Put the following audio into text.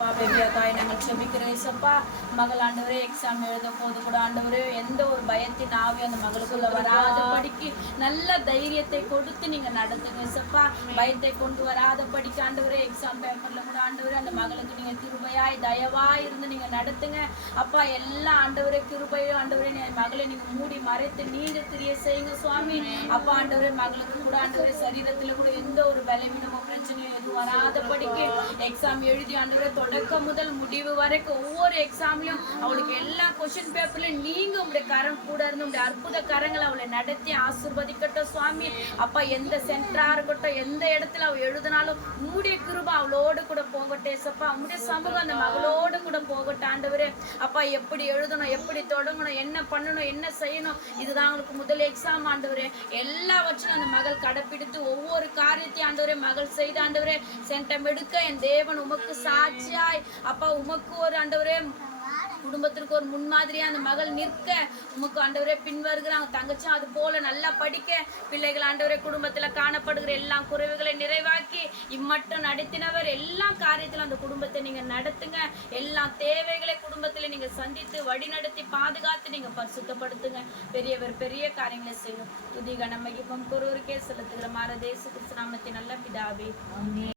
பெரியாக்காய் நாங்கள் செபிக்கிறோம் ஏசப்பா. மகள் ஆண்டவரே எக்ஸாம் எழுத போது கூட ஆண்டவரே எந்த ஒரு பயத்தின் ஆவி அந்த மகளுக்குள்ள வராதபடிக்கு நல்ல தைரியத்தை கொடுத்து நீங்க நடத்துங்க ஏசப்பா. பயத்தை கொண்டு வராதபடிக்கு ஆண்டவரே எக்ஸாம் பேப்பர்ல கூட ஆண்டவரே அந்த மகளுக்கு நீங்க கிருபையாய் தயவாய் இருந்து நீங்க நடத்துங்க அப்பா. எல்லாம் ஆண்டவரே கிருபையும் ஆண்டவரே மகளை நீங்க மூடி மறைத்து நீங்க தெரிய செய்யுங்க சுவாமி. அப்பா ஆண்டவரே மகளுக்கு கூட ஆண்டவரே சரீரத்துல கூட எந்த ஒரு பலவீனமோ பிரச்சனையும் எதுவும் வராதபடிக்கு எக்ஸாம் எழுதி ஆண்டவரே தொடக்கம் முதல் முடிவு வரைக்கும் ஒவ்வொரு எக்ஸாம்லயும் அவளுக்கு எல்லா கொஸ்டின் பேப்பர்லயும் நீங்க உங்களுடைய கரம் கூட இருந்து உங்களுடைய அற்புத கரங்களை அவளை நடத்தி ஆசீர்வதிக்கட்டும் சுவாமி. அப்பா எந்த சென்டரா இருக்கட்டும் எந்த இடத்துல அவ எழுதினாலும் உங்களுடைய கிருபை அவளோடு கூட போகட்டும் ஏசப்பா. உங்களுடைய சமூகம் அந்த மகளோடு கூட போகட்டும் ஆண்டவரே. அப்பா எப்படி எழுதணும் எப்படி தொடங்கணும் என்ன பண்ணணும் என்ன செய்யணும் இதுதான் அவங்களுக்கு முதல் எக்ஸாம் ஆண்டவரே. எல்லாவற்றையும் அந்த மகள் கடைப்பிடித்து ஒவ்வொரு காரியத்தையும் ஆண்டவரே மகள் செய்த ஆண்டவரே சென்டம் எடுக்க என் தேவன் உமக்கு சாட்சியாய் அப்பா உமக்கு ஒரு ஆண்டவரே குடும்பத்திற்கு ஒரு முன்மாதிரியா அந்த மகள் நிற்க உமக்கு ஆண்டவரே பின் வருகிறாங்க தங்கச்சும் அது போல நல்லா படிக்க பிள்ளைகள் ஆண்டவரே குடும்பத்துல காணப்படுகிற எல்லா குறைவுகளை நிறைவாக்கி இம்மட்டும் நடத்தினவர் எல்லா காரியத்திலும் அந்த குடும்பத்தை நீங்க நடத்துங்க. எல்லா தேவைகளை குடும்பத்துல நீங்க சந்தித்து வழி நடத்தி பாதுகாத்து நீங்க பரிசுத்தப்படுத்துங்க. பெரியவர் பெரிய காரியங்களை செய்யும் துதிக நம்ம இப்போ குருவருக்கே செலுத்துகிற மாற தேச கிறிஸ்து நாமத்தின் நல்ல பிதாவே.